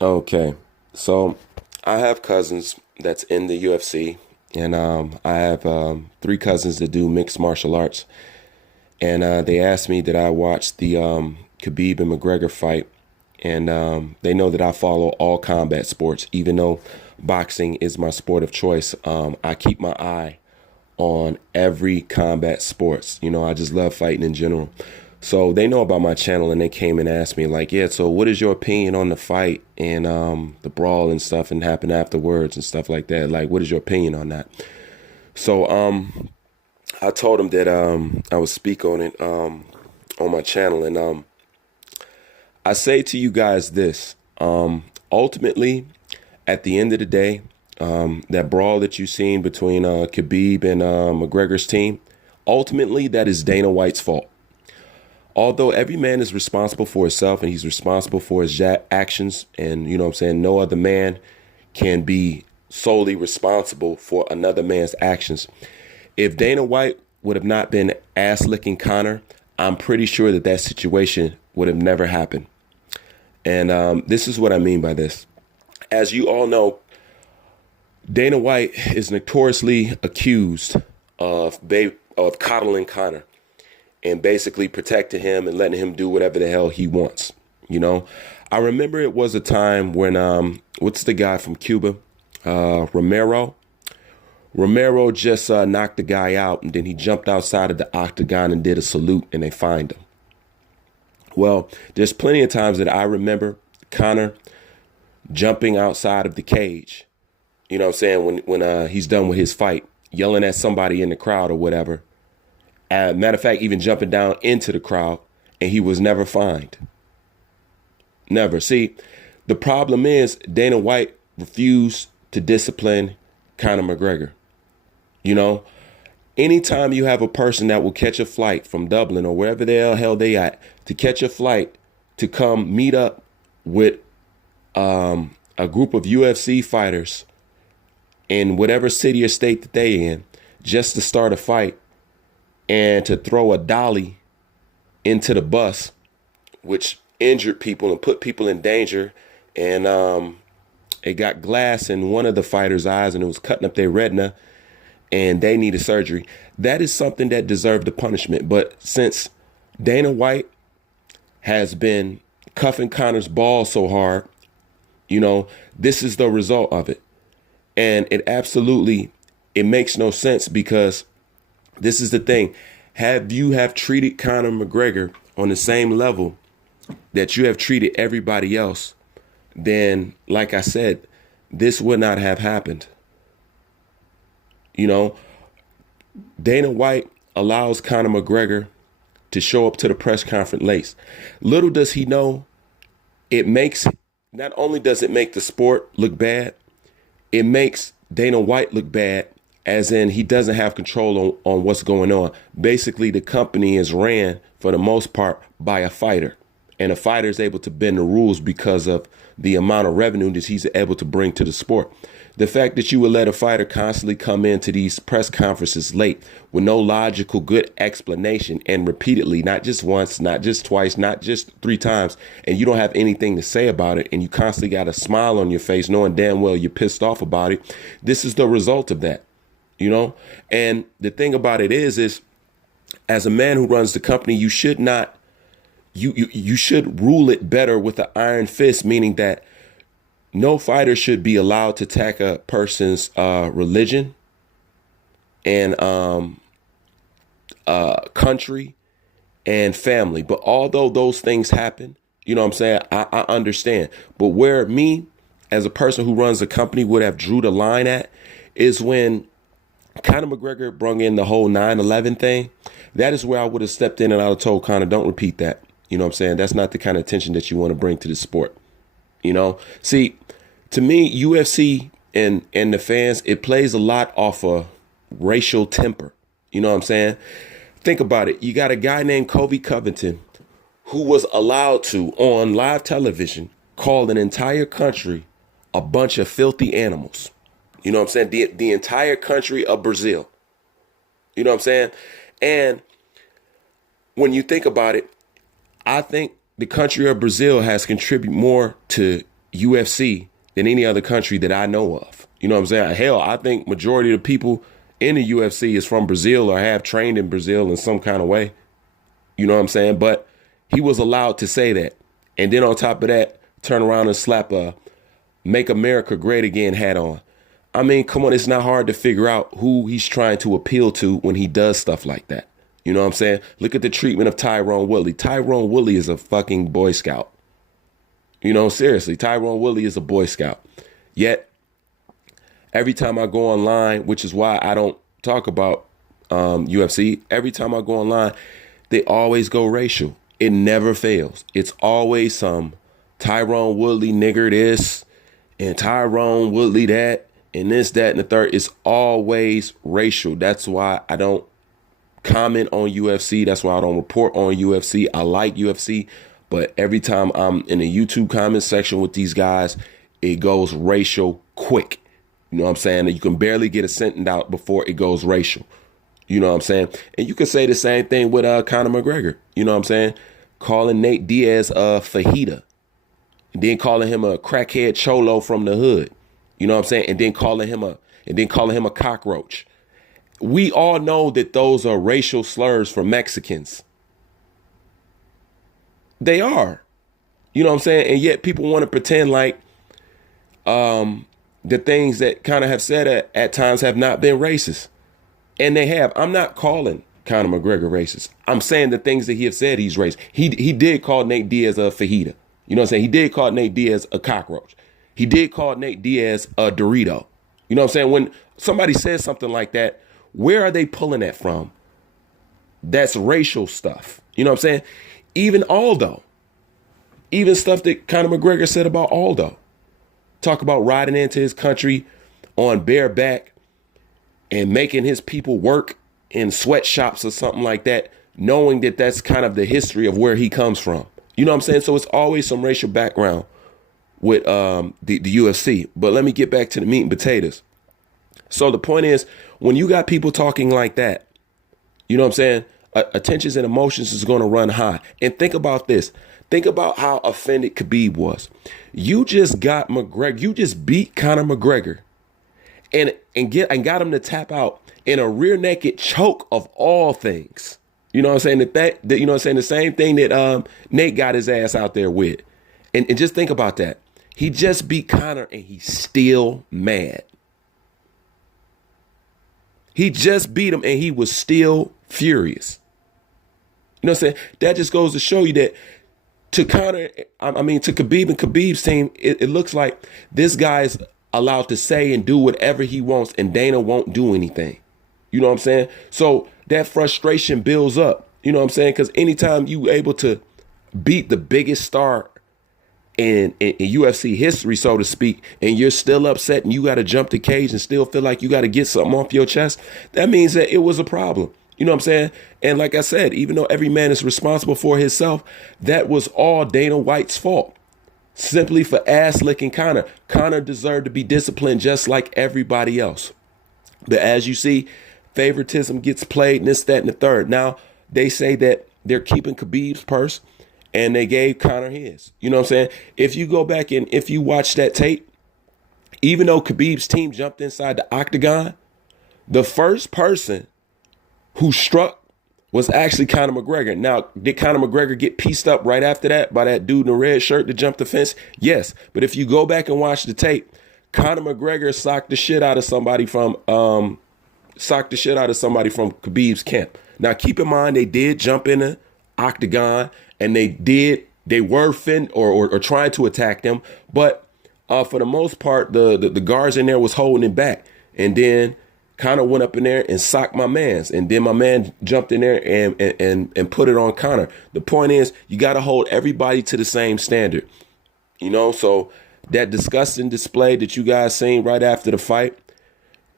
Okay, so I have cousins that's in the UFC, and I have three cousins that do mixed martial arts. And they asked me that I watch the Khabib and McGregor fight, and they know that I follow all combat sports, even though boxing is my sport of choice. I keep my eye on every combat sports. I just love fighting in general. So they know about my channel and they came and asked me like, yeah, so what is your opinion on the fight and the brawl and stuff and happened afterwards and stuff like that? Like, what is your opinion on that? So I told them that I would speak on it on my channel, and I say to you guys this: ultimately, at the end of the day, that brawl that you've seen between Khabib and McGregor's team, ultimately that is Dana White's fault. Although every man is responsible for himself and he's responsible for his actions, and you know what I'm saying, no other man can be solely responsible for another man's actions. If Dana White would have not been ass licking Conor, I'm pretty sure that that situation would have never happened. And this is what I mean by this. As you all know, Dana White is notoriously accused of coddling Conor and basically protecting him and letting him do whatever the hell he wants. I remember it was a time when what's the guy from Cuba, Romero. Romero just knocked the guy out, and then he jumped outside of the octagon and did a salute, and they fined him. Well, there's plenty of times that I remember Conor jumping outside of the cage. You know what I'm saying? When he's done with his fight, yelling at somebody in the crowd or whatever. Matter of fact, even jumping down into the crowd, and he was never fined. Never. See, the problem is Dana White refused to discipline Conor McGregor. Anytime you have a person that will catch a flight from Dublin or wherever the hell they at to catch a flight to come meet up with a group of UFC fighters in whatever city or state that they in, just to start a fight and to throw a dolly into the bus, which injured people and put people in danger, and it got glass in one of the fighters' eyes and it was cutting up their retina and they needed surgery. That is something that deserved a punishment. But since Dana White has been cuffing Conor's balls so hard, this is the result of it. And it makes no sense, because this is the thing. You have treated Conor McGregor on the same level that you have treated everybody else, then, like I said, this would not have happened. Dana White allows Conor McGregor to show up to the press conference late. Little does he know, not only does it make the sport look bad, it makes Dana White look bad, as in he doesn't have control on what's going on. Basically, the company is ran, for the most part, by a fighter. And a fighter is able to bend the rules because of the amount of revenue that he's able to bring to the sport. The fact that you would let a fighter constantly come into these press conferences late with no logical good explanation, and repeatedly, not just once, not just twice, not just three times, and you don't have anything to say about it, and you constantly got a smile on your face knowing damn well you're pissed off about it. This is the result of that, And the thing about it is as a man who runs the company, you should not you should rule it better with an iron fist, meaning that no fighter should be allowed to attack a person's religion and country and family. But although those things happen, you know what I'm saying, I understand. But where me, as a person who runs a company, would have drew the line at is when Conor McGregor brung in the whole 9/11 thing. That is where I would have stepped in and I would have told Conor, don't repeat that. You know what I'm saying? That's not the kind of attention that you want to bring to the sport. See, to me, UFC and the fans, it plays a lot off of racial temper. You know what I'm saying? Think about it. You got a guy named Kobe Covington who was allowed to, on live television, call an entire country a bunch of filthy animals. You know what I'm saying? The entire country of Brazil. You know what I'm saying? And when you think about it, I think the country of Brazil has contributed more to UFC than any other country that I know of. You know what I'm saying? Hell, I think majority of the people in the UFC is from Brazil or have trained in Brazil in some kind of way. You know what I'm saying? But he was allowed to say that. And then on top of that, turn around and slap a Make America Great Again hat on. I mean, come on, it's not hard to figure out who he's trying to appeal to when he does stuff like that. You know what I'm saying? Look at the treatment of Tyrone Woodley. Tyrone Woodley is a fucking Boy Scout. You know, seriously, Tyrone Woodley is a Boy Scout. Yet, every time I go online, which is why I don't talk about UFC, every time I go online, they always go racial. It never fails. It's always some Tyrone Woodley nigger this and Tyrone Woodley that and this, that, and the third. It's always racial. That's why I don't comment on UFC. That's why I don't report on UFC. I like UFC, but every time I'm in the YouTube comment section with these guys, it goes racial quick. You know what I'm saying? You can barely get a sentence out before it goes racial. You know what I'm saying? And you can say the same thing with Conor McGregor. You know what I'm saying? Calling Nate Diaz a fajita. And then calling him a crackhead cholo from the hood. You know what I'm saying? And then calling him a cockroach. We all know that those are racial slurs for Mexicans. They are. You know what I'm saying? And yet people want to pretend like the things that Conor have said at times have not been racist. And they have. I'm not calling Conor McGregor racist. I'm saying the things that he have said he's racist. He did call Nate Diaz a fajita. You know what I'm saying? He did call Nate Diaz a cockroach. He did call Nate Diaz a Dorito. You know what I'm saying? When somebody says something like that, where are they pulling that from? That's racial stuff. You know what I'm saying? Even Aldo. Even stuff that Conor McGregor said about Aldo. Talk about riding into his country on bareback and making his people work in sweatshops or something like that, knowing that that's kind of the history of where he comes from. You know what I'm saying? So it's always some racial background with the UFC. But let me get back to the meat and potatoes. So the point is, when you got people talking like that, you know what I'm saying? Attentions and emotions is going to run high. And think about this. Think about how offended Khabib was. You just got McGregor. You just beat Conor McGregor and got him to tap out in a rear naked choke of all things. You know what I'm saying? That you know what I'm saying? The same thing that Nate got his ass out there with. And just think about that. He just beat Conor and he's still mad. He just beat him and he was still furious. You know what I'm saying? That just goes to show you that to Conor, to Khabib and Khabib's team, it looks like this guy's allowed to say and do whatever he wants and Dana won't do anything. You know what I'm saying? So that frustration builds up. You know what I'm saying? Because anytime you able to beat the biggest star in UFC history, so to speak, and you're still upset and you got to jump the cage and still feel like you got to get something off your chest, that means that it was a problem. You know what I'm saying? And like I said, even though every man is responsible for himself, that was all Dana White's fault. Simply for ass licking Conor. Conor deserved to be disciplined just like everybody else. But as you see, favoritism gets played and this, that, and the third. Now, they say that they're keeping Khabib's purse and they gave Conor his. You know what I'm saying? If you go back and if you watch that tape, even though Khabib's team jumped inside the octagon, the first person who struck was actually Conor McGregor. Now, did Conor McGregor get pieced up right after that by that dude in the red shirt that jumped the fence? Yes. But if you go back and watch the tape, Conor McGregor socked the shit out of somebody from Khabib's camp. Now, keep in mind, they did jump in the octagon and they were trying to attack them. But for the most part, the guards in there was holding it back. And then Conor went up in there and socked my mans. And then my man jumped in there and put it on Conor. The point is, you got to hold everybody to the same standard. You know, so that disgusting display that you guys seen right after the fight,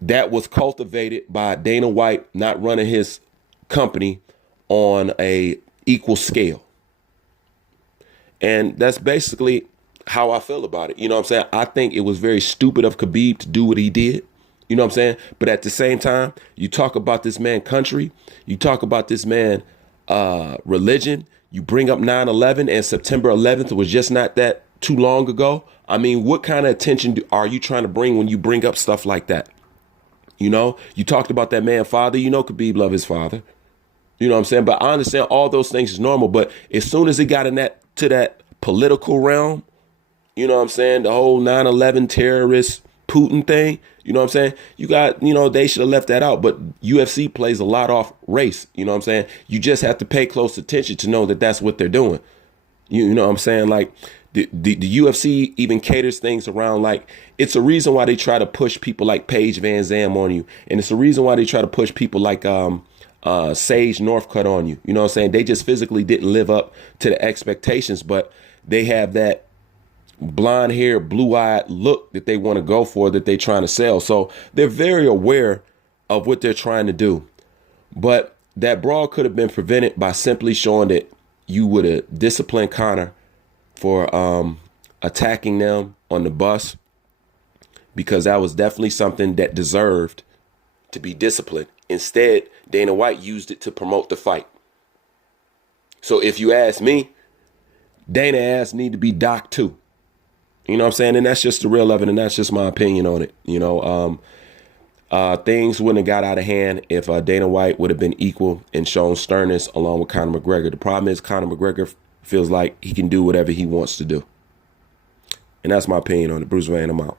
that was cultivated by Dana White not running his company on a equal scale. And that's basically how I feel about it. You know what I'm saying? I think it was very stupid of Khabib to do what he did. You know what I'm saying? But at the same time, you talk about this man country, you talk about this man religion, you bring up 9/11 and September 11th was just not that too long ago. I mean, what kind of attention are you trying to bring when you bring up stuff like that? You know, you talked about that man father. You know, Khabib loved his father. You know what I'm saying? But I understand all those things is normal. But as soon as it got in that political realm, you know what I'm saying? The whole 9/11 terrorist Putin thing, you know what I'm saying? They should have left that out. But UFC plays a lot off race. You know what I'm saying? You just have to pay close attention to know that that's what they're doing. You know what I'm saying? Like the UFC even caters things around, like, it's a reason why they try to push people like Paige Van Zam on you. And it's a reason why they try to push people like Sage Northcutt on you. You know what I'm saying? They just physically didn't live up to the expectations, but they have that blonde hair, blue-eyed look that they want to go for, that they're trying to sell. So they're very aware of what they're trying to do. But that brawl could have been prevented by simply showing that you would have disciplined Conor for attacking them on the bus, because that was definitely something that deserved to be disciplined. Instead, Dana White used it to promote the fight. So if you ask me, Dana ass need to be docked too. You know what I'm saying? And that's just the real of it, and that's just my opinion on it. You know, things wouldn't have got out of hand if Dana White would have been equal and shown sternness along with Conor McGregor. The problem is Conor McGregor feels like he can do whatever he wants to do. And that's my opinion on it. Bruce Wayne, I'm out.